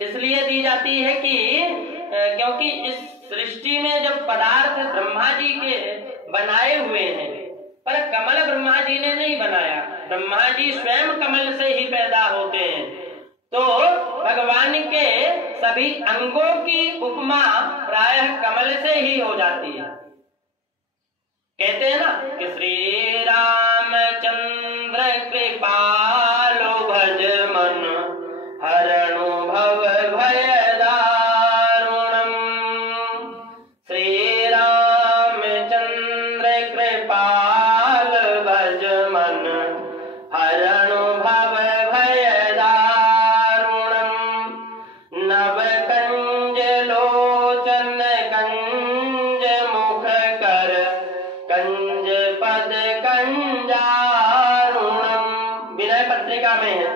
इसलिए दी जाती है कि क्योंकि इस सृष्टि में जब पदार्थ ब्रह्मा जी के बनाए हुए हैं, पर कमल ब्रह्मा जी ने नहीं बनाया, ब्रह्मा जी स्वयं कमल से ही पैदा होते हैं, तो भगवान के सभी अंगों की उपमा प्रायः कमल से ही हो जाती है। कहते हैं ना कि श्री रामचंद्र कृपालो भज मन हरणु भव भय दारुणम। श्री रामचंद्र कृपाल भज मन हरणु भव भय दारुणम। नव कंज लोचन कंज मुख कर कंज पद कंजारुणम। विनय पत्रिका में है,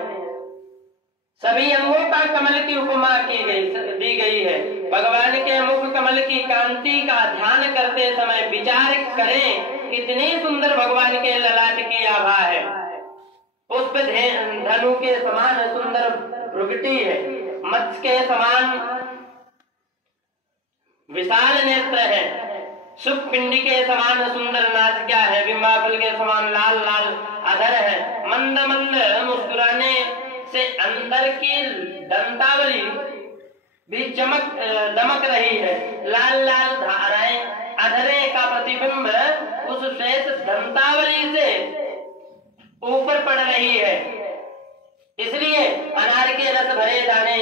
सभी अंगों का कमल की उपमा दी गई है। भगवान के मुख कमल की कांति का ध्यान करते समय विचार करें, इतनी सुंदर भगवान के ललाट की आभा है। पुष्प धनु के समान सुंदर प्रकृति है, मत्स्य के समान विशाल नेत्र है, शुभ पिंडी के समान सुंदर नासिका है, बिंबाफल के समान लाल लाल अधर है, मंद मंद मुस्कुराने से अंदर की दंतावली भी दमक रही है, लाल लाल धाराएं अधरे का प्रतिबिंब उस श्वेत दंतावली से ऊपर पड़ रही है। इसलिए अनार के रस भरे दाने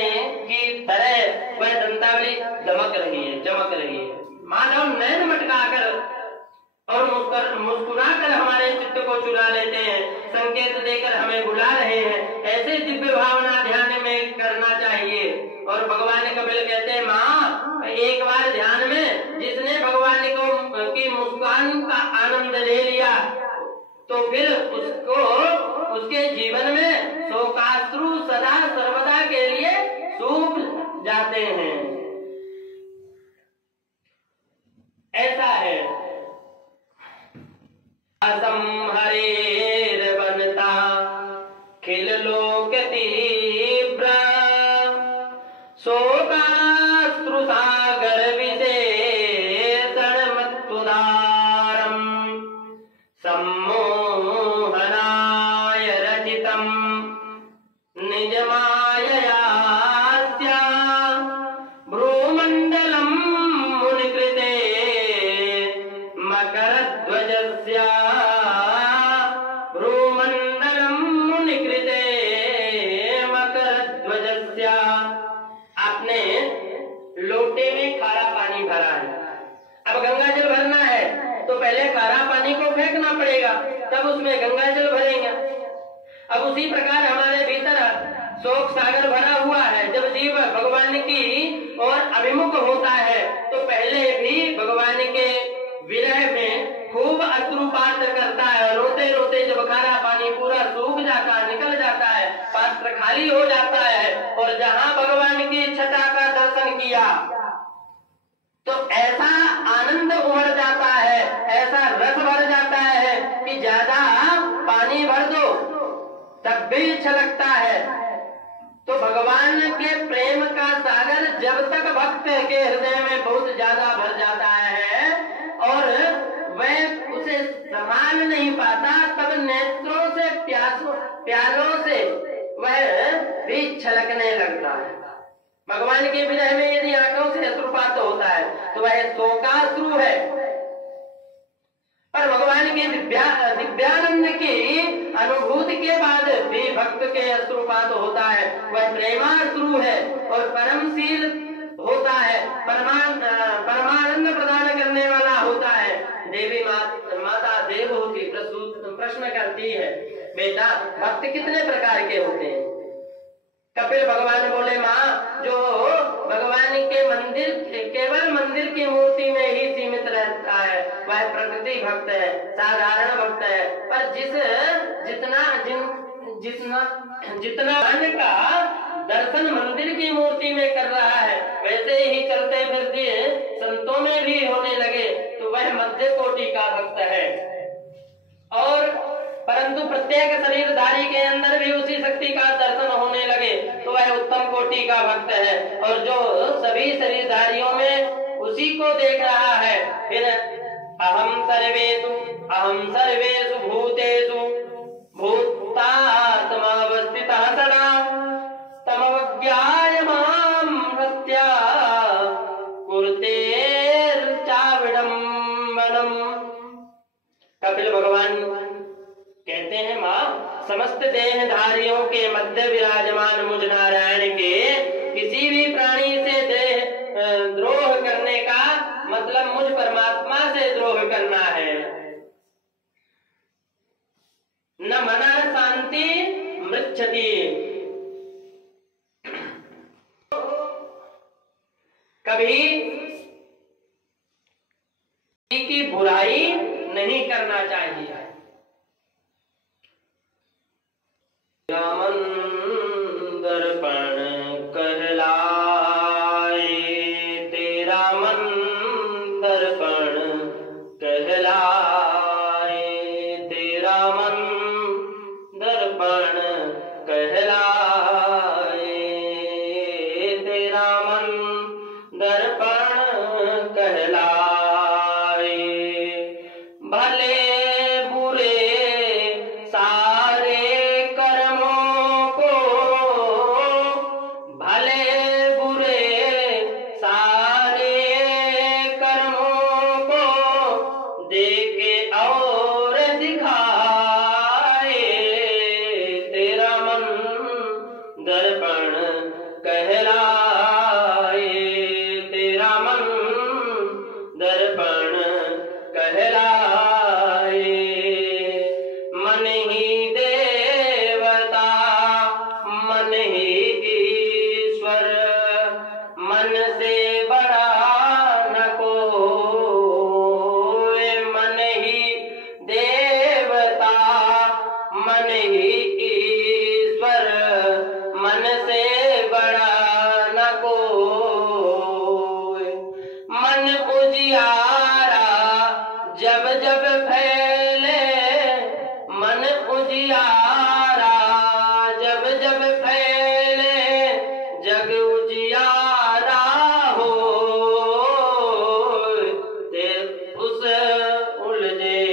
की तरह वह दंतावली दमक रही है, चमक रही है। मानव नयन मटकाकर और मुस्कुराकर हमारे चित्त को चुरा लेते हैं, संकेत देकर हमें बुला रहे हैं। ऐसे दिव्य भावना ध्यान में करना चाहिए। और भगवान कपिल कहते हैं, माँ एक बार ध्यान में जिसने भगवान को की मुस्कान का आनंद ले लिया तो फिर उसको उसके जीवन में शोकाश्रु सदा सर्वदा के लिए सूख जाते हैं। ऐसा है असंहरेर बनता खिल लोक तीव्र शोकाश्रु सागर विशेषण मत्तुदारम सम्मोहनाय रचितम निज मायया भ्रूमंडलम मुनिकृते मकरध्वजस्य भ्रूमंडलम मुनिकृते मकरध्वजस्य। आपने लोटे में खारा पानी भरा है, अब गंगा जल भरना है तो पहले खारा पानी को फेंकना पड़ेगा, तब उसमें गंगा जल भरेंगे। अब उसी प्रकार हमारे भीतर शोक सागर भरा हुआ है। जब जीव भगवान की ओर अभिमुख होता है तो पहले भी भगवान के विरह में खूब अश्रुपात करता है। रोते रोते जब खारा पानी पूरा सूख जाता है, निकल जाता है, पात्र खाली हो जाता है और जहाँ भगवान की छटा का दर्शन किया तो ऐसा आनंद उमड़ जाता है, ऐसा रस भर जाता है कि ज्यादा पानी भर दो तब भी छलकता है। तो भगवान के प्रेम का सागर जब तक भक्त के हृदय में बहुत ज्यादा भर जाता है और वह उसे संभाल नहीं पाता, तब नेत्रों से प्यालों से वह भी छलकने लगता है। भगवान के विरह में यदि आंखों से अश्रुपात होता है तो वह शोकाश्रु है, पर भगवान के दिव्यानंद की अनुभूति के बाद भी भक्त के अश्रुपात होता है, वह प्रेमाश्रु है और परमशील होता है, परमानंद प्रदान करने वाला होता है। देवी माता देवहूति प्रश्न करती है, बेटा भक्त कितने प्रकार के होते हैं? कपिल भगवान बोले, माँ जो भगवान के मंदिर केवल मंदिर की मूर्ति में ही सीमित रहता है वह प्रकृति भक्त है, साधारण भक्त है। पर जितना अन्य का दर्शन मंदिर की मूर्ति में कर रहा है वैसे ही चलते फिरते संतों में भी होने लगे तो वह मध्य कोटि का भक्त है। और परंतु प्रत्येक शरीरधारी के अंदर भी उसी शक्ति का दर्शन होने लगे तो वह उत्तम कोटि का भक्त है और जो सभी शरीरधारियों में उसी को देख रहा है। फिर अहम सर्वेषु भूतेषु भूतात्मावस्थितः सदा तमवज्ञाय मां हत्या कुरुतेर्चाविडम्बनम्। कपिल भगवान कहते हैं, माँ, समस्त देहधारियों के मध्य विराजमान मुझ नारायण के किसी भी प्राणी से देह द्रोह करने का मतलब मुझ परमात्मा से द्रोह करना है। न मनः शांति मृच्छति, कभी किसी की बुराई नहीं करना चाहिए। मन दर्पण कहलाए, तेरा मन दर्पण कहलाए, तेरा मन दर्पण कहलाए, तेरा मन दर्पण कहलाए। भले बुरे सारे कर्मों को, भले बुरे सारे कर्मों को देखे और दिखाए, तेरा मन दर्पण कहलाए, तेरा मन दर्पण कहलाए। मन ही देवता मन ही ईश्वर, मन से बड़ा न कोई। मन ही देवता मन ही ईश्वर, मन से बड़ा न कोई। मन उजियारा जब जब फैले, मन उजियारा जब जब फैले, जग उजियारा हो, उस उलझे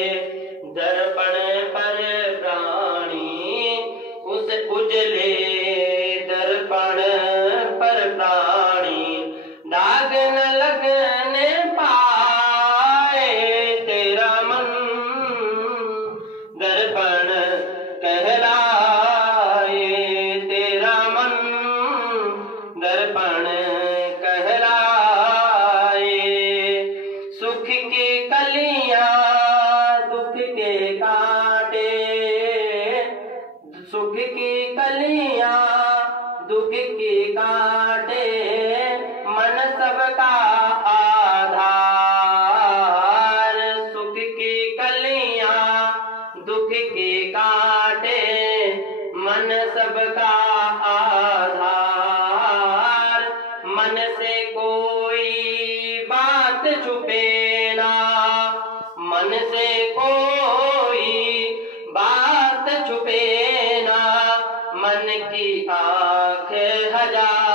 दर्पण पर प्राणी, उस उजले दर्पण पर प्राणी दाग न लगने पाए, तेरा मन दर्पण कहलाए, तेरा मन दर्पण कहलाए। सुख की कलियां दुख के कांटे, सुख की कलियां दुख के कांटे, मन सबका आधार। सुख की कलियां दुख के कांटे, मन सबका आधार। मन से कोई बात छुपे ना, मन से कोई बात छुपे ना, मन की आँख हजार